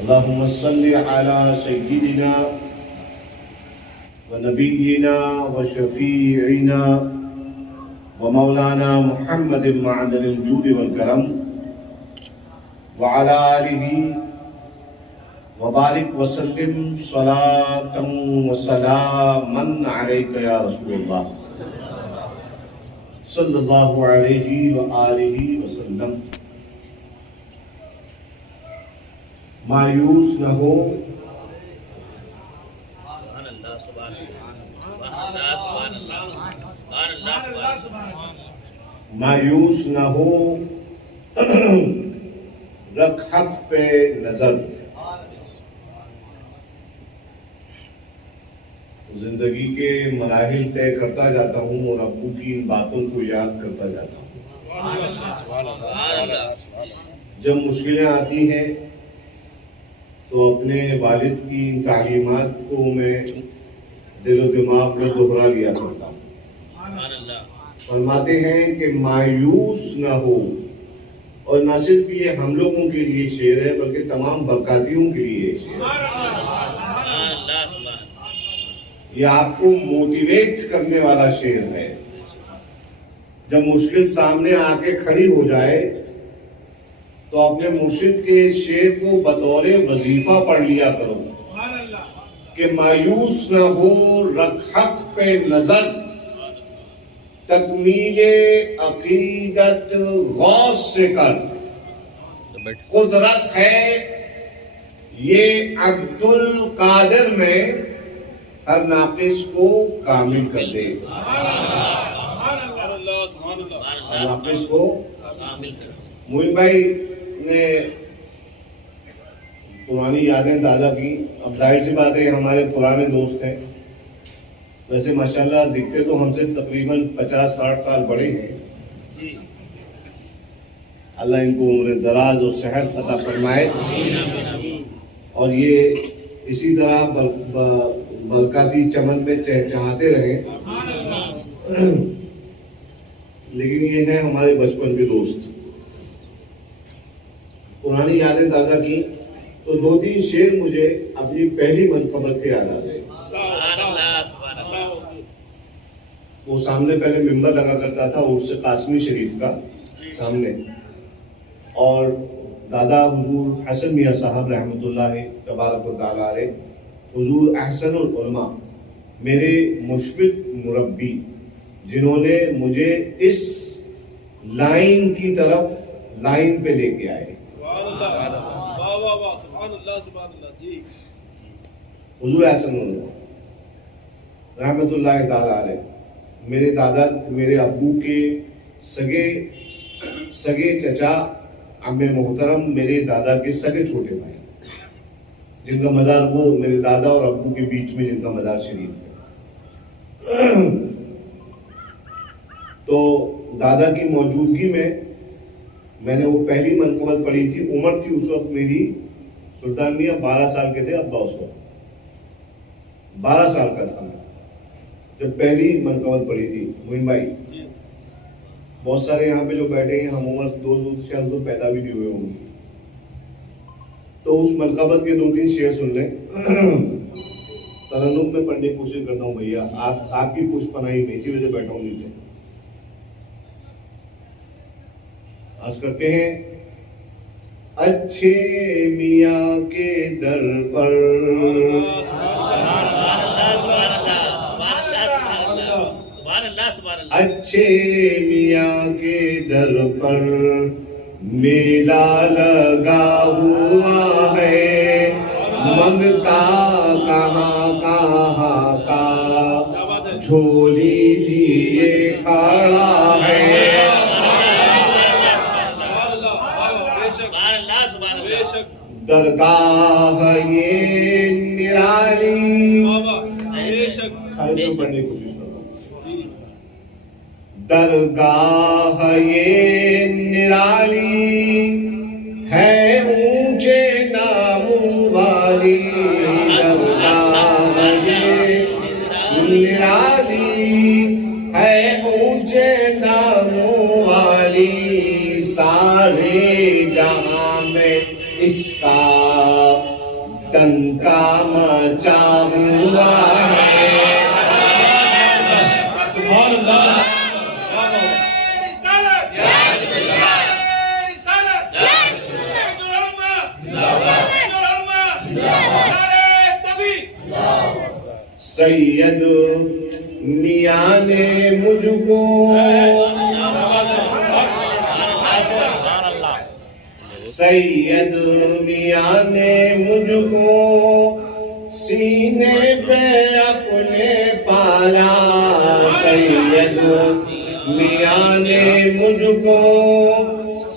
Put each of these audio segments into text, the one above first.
اللهم صل على سيدنا ونبينا وشفيعنا ومولانا محمد معدن الجود والكرم وعلى آله وبارك وسلم صلاة وسلاما عليك يا رسول الله صلی اللہ علیہ وآلہ وسلم. مایوس نہ ہو مایوس نہ ہو رکھ حق پہ نظر. زندگی کے مراحل طے کرتا جاتا ہوں اور ابو کی ان باتوں کو یاد کرتا جاتا ہوں. جب مشکلیں آتی ہیں تو اپنے والد کی ان تعلیمات کو میں دل و دماغ میں دوہرا لیا کرتا ہوں. فرماتے ہیں کہ مایوس نہ ہو، اور نہ صرف یہ ہم لوگوں کے لیے شعر ہے بلکہ تمام برکاتیوں کے لیے شعر ہے. یہ آپ کو موٹیویٹ کرنے والا شعر ہے. جب مشکل سامنے آ کے کھڑی ہو جائے تو اپنے مرشد کے شعر کو بطور وظیفہ پڑھ لیا کرو کہ مایوس نہ ہو رکھ حق پہ نظر، تکمیل عقیدت غوث سے کر. قدرت ہے یہ عبد القادر میں ہر ناقص کو کامل کر دے. ہر ناقص کو موین بھائی نے پرانی یادیں تازہ کی. اب ظاہر سی بات ہے ہمارے پرانے دوست ہیں، ویسے ماشاءاللہ دکھتے تو ہم سے تقریباً 50-60 سال بڑے ہیں. اللہ ان کو عمر دراز اور صحت عطا فرمائے اور یہ اسی طرح برکاتی چمن میں چہچہاتے رہیں. لیکن یہ ہیں ہمارے بچپن کے دوست. پرانی یادیں تازہ کی تو 2-3 شعر مجھے اپنی پہلی منقبت کے یاد آ گئے. وہ سامنے پہلے ممبر لگا کرتا تھا عرس قاسمی شریف کا سامنے، اور دادا حضور حسن میاں صاحب رحمۃ اللہ تبارک و تعالی علیہ، حضور احسن العلماء، میرے مشفق مربی، جنہوں نے مجھے اس لائن کی طرف لائن پہ لے کے آئے. حضور احسن العلماء رحمۃ اللہ تعالی علیہ، میرے دادا، میرے ابو کے سگے چچا عم محترم، میرے دادا کے سگے چھوٹے بھائی، جن کا مزار وہ میرے دادا اور ابو کے بیچ میں جن کا مزار شریف ہے. تو دادا کی موجودگی میں نے وہ پہلی منقبت پڑھی تھی. عمر تھی اس وقت میری، سلطان میاں 12 سال کے تھے، ابا اس وقت 12 سال کا تھا جب پہلی منقبت پڑھی تھی. موین بھائی، بہت سارے یہاں پہ جو بیٹھے ہیں ہم عمر شاید تو پیدا بھی نہیں ہوئے ہوں گے، تو اس منقبت کے 2-3 شعر سن لیں. ترنم میں پڑھنے کی کوشش کرتا ہوں بھیا، آپ کی پشت پناہی میں، اسی وجہ بیٹھا ہوں نیچے. عرض کرتے ہیں، اچھے میاں کے در پر اچھے میاں کے در پر میلہ لگا ہوا ہے، منگتا کہاں کہاں کا جھولی لیے کھڑا ہے. درگاہ یہ نرالی، پڑھنے کی کوشش کرو. درگاہ یہ نرالی ہے اونچے نام والی، درگاہ یہ نرالی ہے اونچے نام والی، سارے جہاں میں اس کا ڈنکا مچا ہوا ہے. سید میاں نے مجھ کو سید میاں نے مجھ کو سینے پہ اپنے پالا. سید میاں نے مجھ کو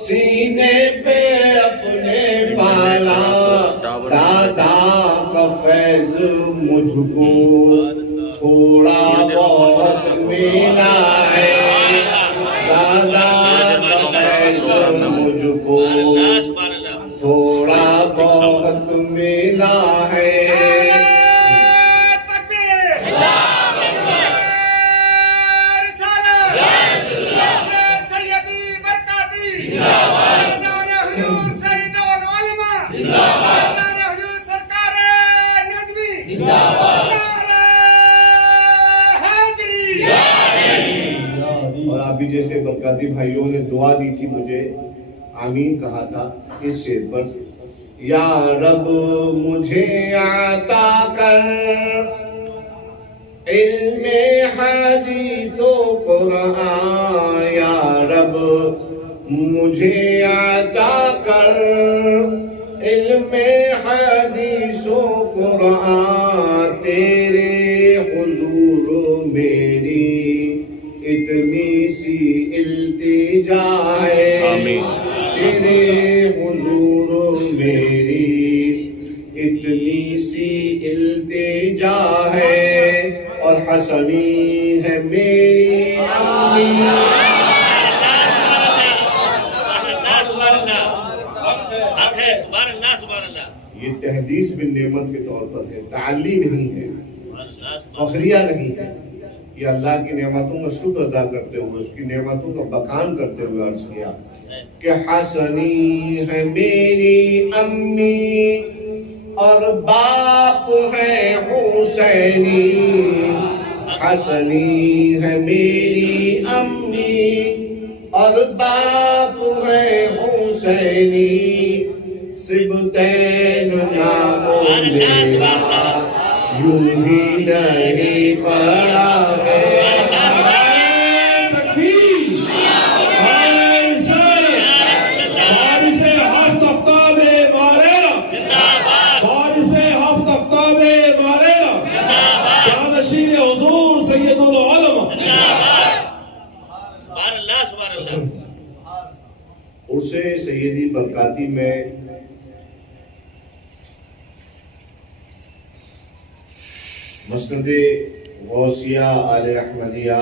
سینے پہ اپنے پالا. دادا کا فیض مجھ کو تھوڑا بہت ملا ہے. دادا کا فیض مجھ کو تھوڑا بہت ملا ہے. اور ابھی جیسے برکاتی بھائیوں نے دعا دی تھی مجھے، آمین کہا تھا اس شعر پر. یا رب مجھے عطا کر علم حدیث و قرآن. یا رب مجھے عطا کر علم حدیث و قرآن. تیرے حضور میری اتنی سی التجا ہے. تیرے حضور میری اتنی سی التجا ہے. اور حسنی ہے میری امی. یہ تحدیث بن نعمت کے طور پر ہے، تعلی نہیں ہے، فخریہ نہیں ہے. یہ اللہ کی نعمتوں کا شکر ادا کرتے ہوئے، اس کی نعمتوں کا بخان کرتے ہوئے عرض کیا کہ حسنی ہے میری امی اور باپ ہے حسینی. حسنی ہے میری امی اور باپ ہے حسینی. سبتین نامو میرا یوں ہی نہیں پڑا ہے. اسے سیدی برکاتی میں مسند غوثیہ آل احمدیہ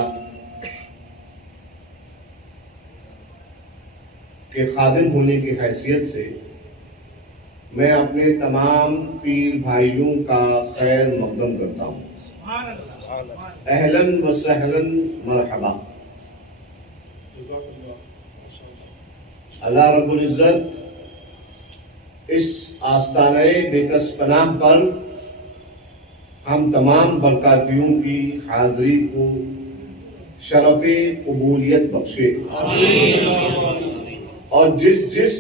کے خادم ہونے کی حیثیت سے میں اپنے تمام پیر بھائیوں کا خیر مقدم کرتا ہوں. اہلاً و سہلاً مرحبا. اللہ رب العزت اس آستانہ بےکس پناہ پر ہم تمام برکاتیوں کی حاضری کو شرف قبولیت بخشے. اور جس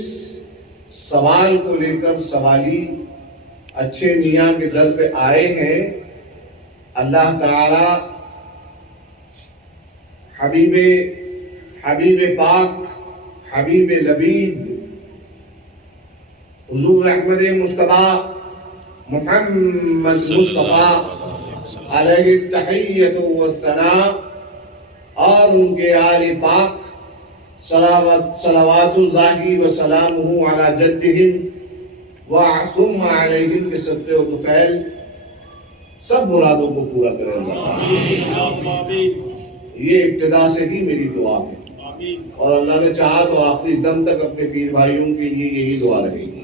سوال کو لے کر سوالی اچھے میاں کے در پہ آئے ہیں، اللہ تعالی حبیب پاک، حبیب لبید، حضور احمد مصطفیٰ محمد مصطفیٰ علیہ التحیۃ والثناء اور ان کے آل پاک صلوات اللہ وسلامہ علی جدہم وعصم علیہم کے صدقے و طفیل سب مرادوں کو پورا کرے اللہ. یہ ابتدا سے ہی میری دعا ہے، اور اللہ نے چاہا تو آخری دم تک اپنے پیر بھائیوں کے لیے یہی دعا رہے گی.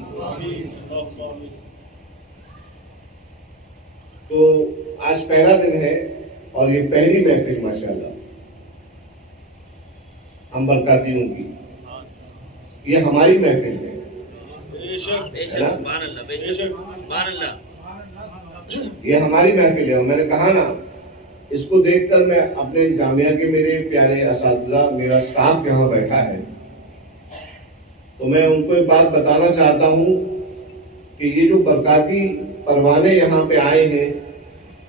تو آج پہلا دن ہے اور یہ پہلی محفل ماشاءاللہ ہم برکاتیوں کی، یہ ہماری محفل ہے. یہ ہماری محفل ہے. اور میں نے کہا نا, اس کو دیکھ کر میں اپنے جامعہ کے میرے پیارے اساتذہ, میرا سٹاف یہاں بیٹھا ہے, تو میں ان کو ایک بات بتانا چاہتا ہوں کہ یہ جو برکاتی پروانے یہاں پہ آئے ہیں,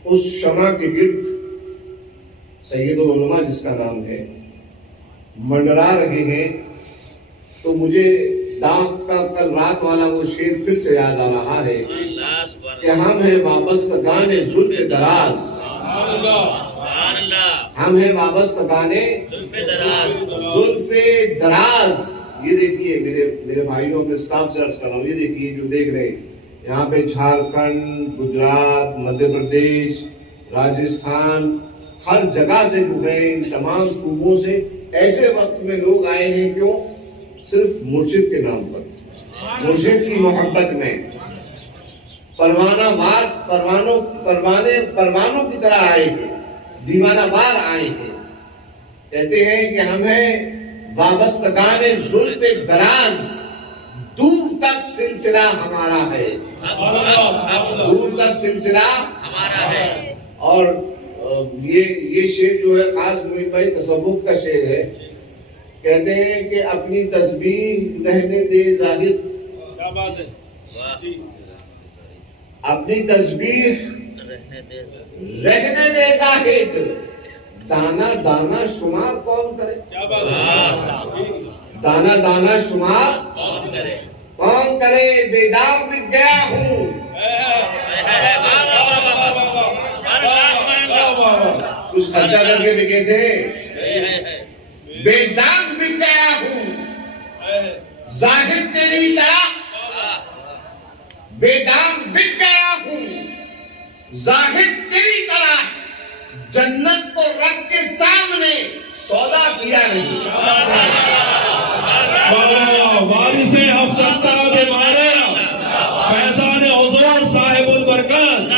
اس شمع کے گرد سید العلماء جس کا نام ہے منڈرا رہے ہیں. تو مجھے ڈاک کا کل رات والا وہ شعر پھر سے یاد آ رہا ہے کہ ہم ہیں وابستگان زلف دراز, ہم ہیں وابستگان زلف دراز. یہ دیکھیے میرے بھائیوں, اپنے اسٹاف سے عرض کر رہا ہوں, یہ دیکھیے جو دیکھ رہے ہیں یہاں پہ جھارکھنڈ, گجرات, مدھیہ پردیش, راجستھان, ہر جگہ سے جو ہے, ان تمام صوبوں سے ایسے وقت میں لوگ آئے ہیں. کیوں؟ صرف مرشد کے نام پر, مرشد کی محبت میں. پروانہ وار پروانوں کی طرح آئے ہیں, دیوانہ وار آئے ہیں. کہتے ہیں کہ ہم ہیں وابستگان زلف دراز, دور تک سلسلہ ہمارا ہے, دور تک سلسلہ ہمارا ہے. اور یہ شعر جو ہے خاص منیر بھائی تصوف کا شعر ہے. کہتے ہیں کہ اپنی تسبیح رہنے دے زاہد, اپنی تسبیح رہنے دے زاہد, دانا دانا شمار کون کرے, دانا دانا شمار کون کرے. بیدام بک گیا ہوں, کچھ خرچہ کر کے بکے تھے. بیدام بک گیا ہوں زاہد تیری طرح, بیدام بک گیا ہوں زاہد تیری طرح. جنت کو رکھ کے سامنے سودا کیا نہیں. وارث ہفتہ بیمارے فیضان حضور صاحب البرکت,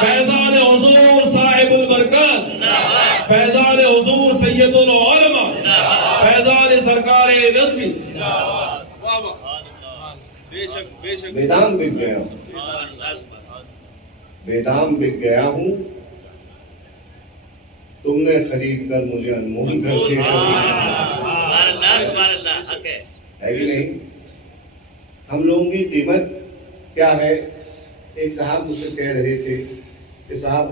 فیضان حضور صاحب البرکت, فیضان حضور سید العلماء, فیضان سرکار نسبی. بیدام بک گیا ہوں, بیدام بک گیا ہوں, تم نے خرید کر مجھے انمول کر دیا ہے کہ نہیں. ہم لوگوں کی قیمت کیا ہے؟ ایک صاحب مجھ سے کہہ رہے تھے کہ صاحب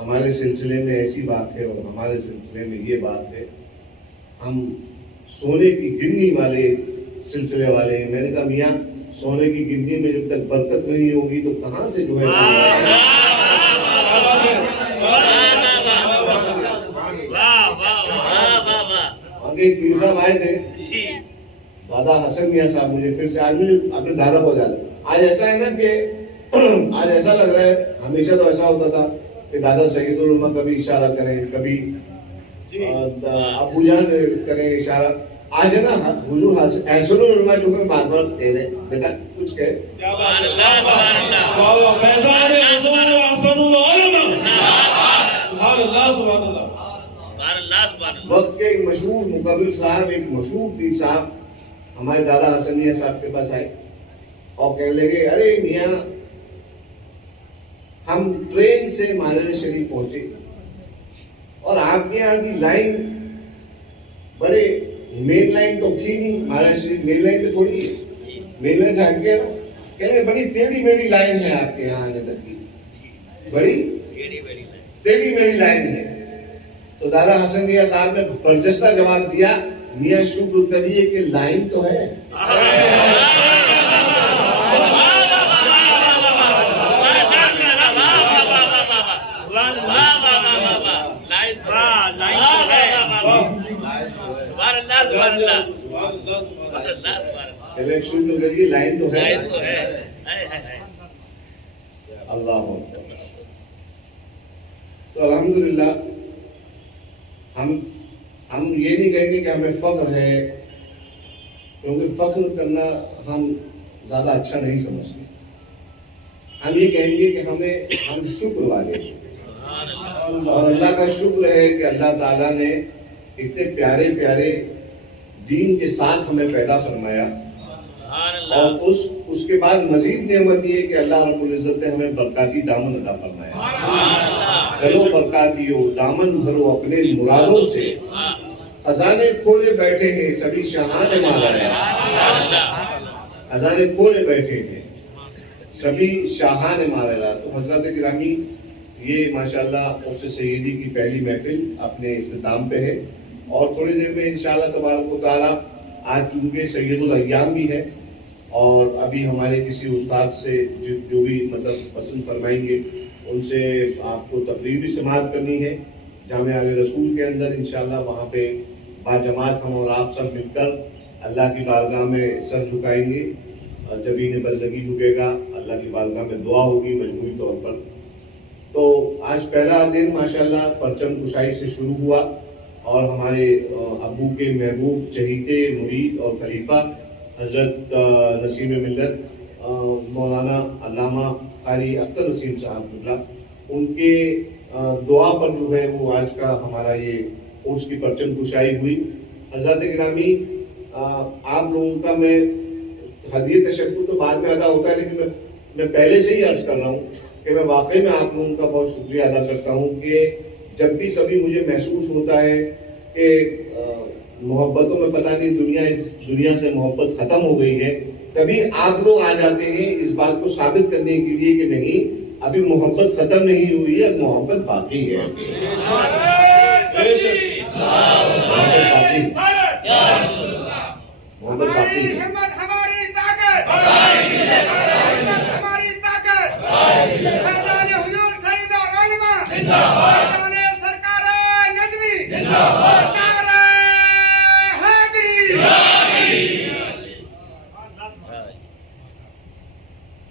ہمارے سلسلے میں ایسی بات ہے اور ہمارے سلسلے میں یہ بات ہے, ہم سونے کی گنی والے سلسلے والے ہیں. میں نے کہا میاں, سونے کی گنی میں جب تک برکت نہیں ہوگی تو کہاں سے جو ہے ایک پیر صاحب آئے تھے, دادا حسن میاں صاحب. مجھے پھر سے آج مجھے اپنے دادا کو جانا, آج ایسا ہے نا کہ آج ایسا لگ رہا ہے, ہمیشہ تو ایسا ہوتا تھا کہ دادا سید العلماء کبھی اشارہ کریں, کبھی ابو جان کریں اشارہ. آج ہے نا حضور احسن العلماء جو کہ بار بار کہہ رہے بیٹا کچھ کہے. فیضان حضور احسن العلماء, سبحان اللہ سبحان اللہ. وقت کے ایک مشہور مقرر صاحب, ایک مشہور پیر صاحب ہمارے دادا حسن میاں صاحب کے پاس آئے اور کہنے لگے, ارے میاں ہم ٹرین سے مالے شریف پہنچے اور آپ کے یہاں کی لائن بڑے مین لائن تو تھی نہیں, مالے شریف مین لائن پہ تھوڑی ہے, مین لائن سے ہٹ گیا نا. کہنے بڑی ٹیڑھی میڑھی لائن ہے آپ کے یہاں آنے تک کی, بڑی ٹیڑھی میڑھی لائن ہے. تو دادا حسن میاں صاحب نے برجستہ جواب دیا, میاں شکر کریے کہ لائن تو ہے. شکر کریے لائن تو ہے. اللہ تو الحمدللہ ہم یہ نہیں کہیں گے کہ ہمیں فخر ہے, کیونکہ فخر کرنا ہم زیادہ اچھا نہیں سمجھتے. ہم یہ کہیں گے کہ ہم شکر والے ہیں, اور اللہ کا شکر ہے کہ اللہ تعالیٰ نے اتنے پیارے پیارے دین کے ساتھ ہمیں پیدا فرمایا. اور اس کے بعد مزید نعمت یہ کہ اللہ رب العزت نے ہمیں برکاتی دامن عطا فرمایا. چلو برکاتیو دامن بھرو اپنے مرادوں سے، خزانے کھولے بیٹھے ہیں سبھی شاہان مارایا. خزانے کھولے بیٹھے ہیں سبھی شاہان مارایا. تو حضرات گرامی، یہ ماشاءاللہ عرس سیدی کی پہلی محفل اپنے اختتام پہ ہے، اور تھوڑی دیر میں انشاءاللہ تبارک و تعالیٰ، آج چونکہ سید الایام بھی ہے اور ابھی ہمارے کسی استاد سے جو بھی مطلب پسند فرمائیں گے ان سے آپ کو تقریر بھی سماعت کرنی ہے جامعہ آل رسول کے اندر انشاءاللہ. وہاں پہ باجماعت ہم اور آپ سب مل کر اللہ کی بارگاہ میں سر جھکائیں گے. جبین بندگی جھکے گا، اللہ کی بارگاہ میں دعا ہوگی مجموعی طور پر. تو آج پہلا دن ماشاءاللہ پرچم کشائی سے شروع ہوا، اور ہمارے ابو کے محبوب چہیتے مرید اور خلیفہ حضرت نسیم ملت مولانا علامہ قاری اختر نسیم صاحب اللہ، ان کے دعا پر جو ہے وہ آج کا ہمارا یہ عرس کی پرچم کشائی ہوئی. حضرات گرامی، آپ لوگوں کا میں ہدیہ تشکر تو بعد میں ادا ہوتا ہے، لیکن میں پہلے سے ہی عرض کر رہا ہوں کہ میں واقعی میں آپ لوگوں کا بہت شکریہ ادا کرتا ہوں کہ جب بھی کبھی مجھے محسوس ہوتا ہے کہ محبتوں میں پتہ نہیں اس دنیا سے محبت ختم ہو گئی ہے، تبھی آپ لوگ آ جاتے ہیں اس بات کو ثابت کرنے کے لیے کہ نہیں، ابھی محبت ختم نہیں ہوئی ہے، محبت باقی ہے. محبت باقی ہے.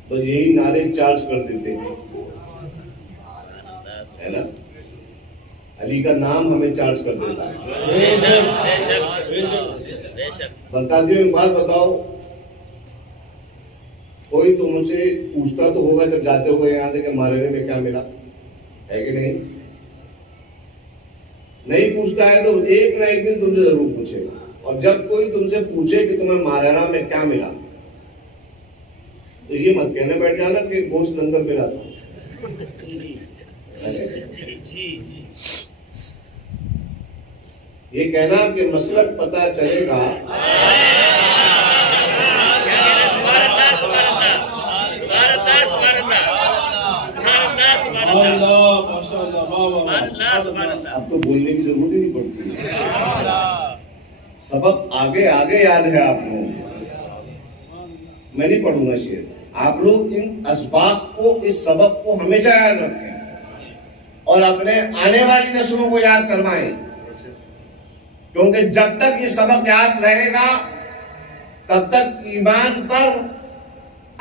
بس یہی نعرے چارج کر دیتے ہیں، ہے نا؟ علی کا نام ہمیں چارج کر دیتا ہے. برکاتیوں ایک بات بتاؤ، کوئی تم سے پوچھتا تو ہوگا جب جاتے ہوگا یہاں سے کہ ماریرے میں کیا ملا ہے کہ نہیں؟ نہیں پوچھتا ہے تو ایک نہ ایک دن تم سے ضرور پوچھے گا. اور جب کوئی تم سے پوچھے کہ تمہیں ماریرا میں کیا ملا، تو یہ مت کہنے بیٹھ جانا کہ گوشت لنگر ملا تھا. یہ کہنا کہ مسلک پتہ چلے گا. اب تو بولنے کی ضرورت ہی نہیں پڑتی، سبق آگے آگے یاد ہے آپ لوگوں کو. میں نہیں پڑھوں گا شعر، آپ لوگ ان اسباق کو، اس سبق کو ہمیشہ یاد رکھیں اور اپنے آنے والی نسلوں کو یاد کروائیں، کیونکہ جب تک یہ سبق یاد رہے گا تب تک ایمان پر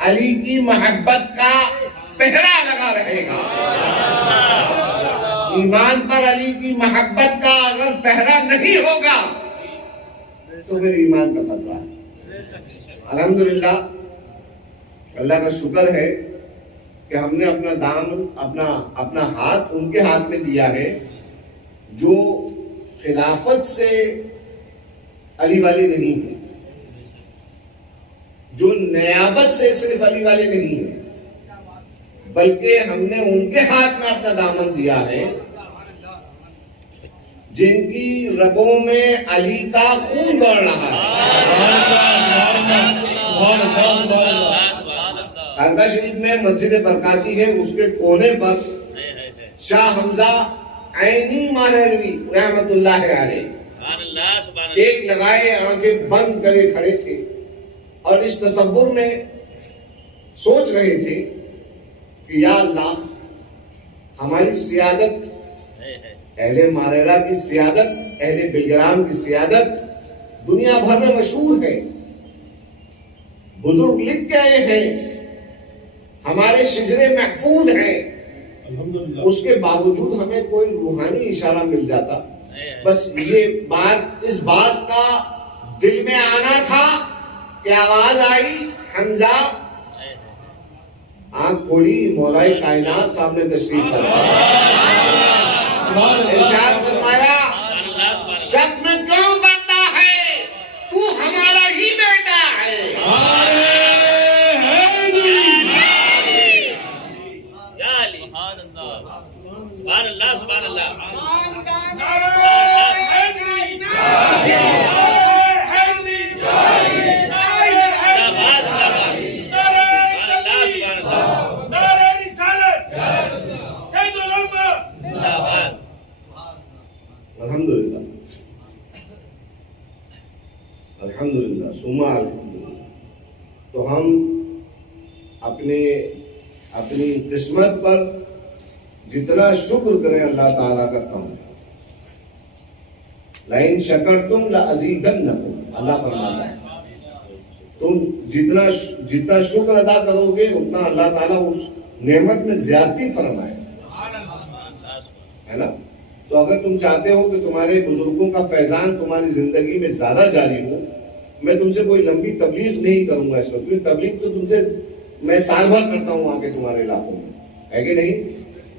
علی کی محبت کا پہرا لگا رہے گا. ایمان پر علی کی محبت کا اگر پہرا نہیں ہوگا تو پھر ایمان کا خطرہ ہے. الحمدللہ اللہ کا شکر ہے کہ ہم نے اپنا دامن، اپنا ہاتھ ان کے ہاتھ میں دیا ہے جو خلافت سے علی والے نہیں ہیں، جو نیابت سے صرف علی والے نہیں ہیں، بلکہ ہم نے ان کے ہاتھ میں اپنا دامن دیا ہے جن کی رگوں میں علی کا خون دوڑ رہا ہے. خانقاہ شریف میں مسجد برکاتی ہے، اس کے کونے پر شاہ حمزہ عینی ماہروی رحمت اللہ علیہ ایک لگائے آنکھیں بند کرے کھڑے تھے اور اس تصور میں سوچ رہے تھے کہ یا اللہ، ہماری سیادت، اہل ماریرا کی سیادت، اہل بلگرام کی سیادت دنیا بھر میں مشہور ہے، بزرگ لکھ گئے ہیں، ہمارے شجرے محفوظ ہیں، اس کے باوجود ہمیں کوئی روحانی اشارہ مل جاتا. بس یہ بات، اس بات کا دل میں آنا تھا کہ آواز آئی حمزہ، آنکھ کھولی، مولائے کائنات سامنے تشریف ارشاد فرمایا، شک میں کیوں کرتا ہے، تو ہمارا ہی بیٹا ہے. سبحان اللہ نعرہ حیدری حیدری نعرہ رسالت سید العلماء الحمدللہ الحمدللہ ثم الحمدللہ. تو ہم اپنی قسمت پر جتنا شکر کریں اللہ تعالیٰ کا کم. لئن شکرتم لازیدنکم، اللہ فرماتا ہے تم جتنا شکر ادا کرو گے اتنا اللہ تعالیٰ اس نعمت میں زیادتی فرمائے، ہے نا. تو اگر تم چاہتے ہو کہ تمہارے بزرگوں کا فیضان تمہاری زندگی میں زیادہ جاری ہو، میں تم سے کوئی لمبی تبلیغ نہیں کروں گا اس وقت، کیونکہ تبلیغ تو تم سے میں سال بھر کرتا ہوں آ کے تمہارے علاقوں میں، ہے کہ نہیں.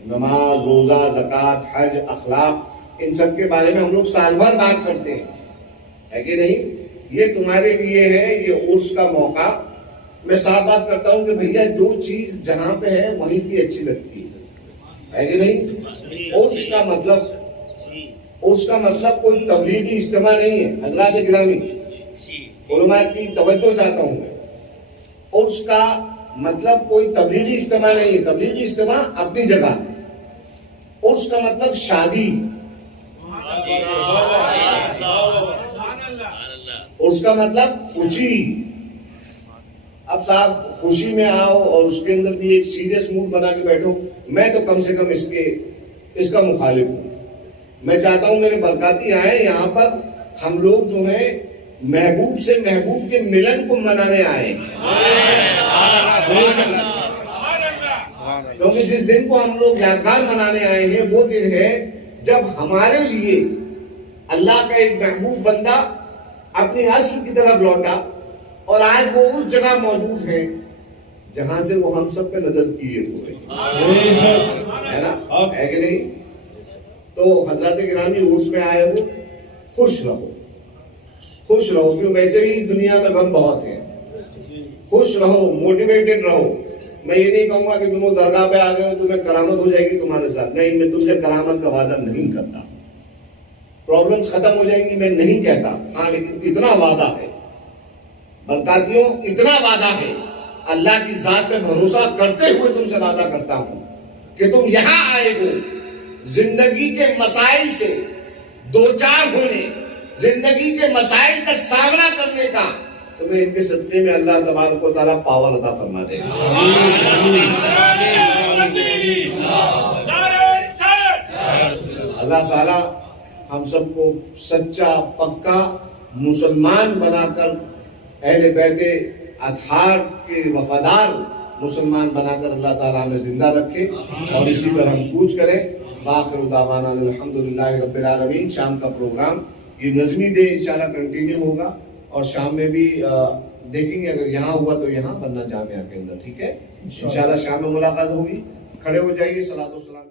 نماز، روزہ، زکوٰۃ، حج، اخلاق، ان سب کے بارے میں ہم لوگ سال بھر بات کرتے ہیں، ہے کہ نہیں. یہ تمہارے لیے ہے یہ عرس کا موقع. میں صاف بات کرتا ہوں کہ بھیا جو چیز جہاں پہ ہے وہیں کی اچھی لگتی ہے کہ نہیں. عرس کا مطلب کوئی تبلیغی اجتماع نہیں ہے. حضرات گرامی، علماء کی توجہ چاہتا ہوں میں. عرس کا مطلب کوئی تبلیغی اجتماع نہیں ہے. تبلیغی اجتماع اپنی جگہ. عرس کا مطلب شادی. عرس کا مطلب خوشی. اب صاحب خوشی میں آؤ اور اس کے اندر بھی ایک سیریس موڈ بنا کے بیٹھو، میں تو کم سے کم اس کا مخالف ہوں. میں چاہتا ہوں میرے برکاتی آئے یہاں پر، ہم لوگ جو ہیں محبوب سے محبوب کے ملن کو منانے آئے، کیونکہ جس دن کو ہم لوگ یادگار منانے آئے ہیں وہ دن ہے جب ہمارے لیے اللہ کا ایک محبوب بندہ اپنی اصل کی طرف لوٹا، اور آج وہ اس جگہ موجود ہے جہاں سے وہ ہم سب پہ نظر کیے ہوئے، ہے نا، ہے کہ نہیں. تو حضرات گرامی عرس میں آئے ہو، خوش رہو، کیوں ویسے ہی دنیا میں غم بہت ہیں. خوش رہو، موٹیویٹڈ رہو. میں یہ نہیں کہوں گا کہ تم درگاہ پہ آ گئے تمہیں کرامت ہو جائے گی تمہارے ساتھ، نہیں، میں تم سے کرامت کا وعدہ نہیں کرتا. پرابلمز ختم ہو جائیں گی میں نہیں کہتا، ہاں لیکن اتنا وعدہ ہے برکاتیوں، اتنا وعدہ ہے اللہ کی ذات پہ بھروسہ کرتے ہوئے تم سے وعدہ کرتا ہوں کہ تم یہاں آئے ہو زندگی کے مسائل سے دو چار ہونے، زندگی کے مسائل کا سامنا کرنے کا، تمہیں ان کے صدقے میں اللہ تبارک و تعالیٰ پاور عطا فرما دے گا. اللہ تعالیٰ ہم سب کو سچا پکا مسلمان بنا کر، اہل بیت اطہار کے وفادار مسلمان بنا کر اللہ تعالیٰ ہمیں زندہ رکھے اور اسی پر ہم کوچ کریں. بآخر دعوانا الحمدللہ رب العالمین. شام کا پروگرام یہ نظمی ڈے انشاءاللہ کنٹینیو ہوگا، اور شام میں بھی دیکھیں گے اگر یہاں ہوا تو یہاں، ورنہ جامعہ کے اندر، ٹھیک ہے. انشاءاللہ شام میں ملاقات ہوگی. کھڑے ہو جائیے. صلاۃ و سلام.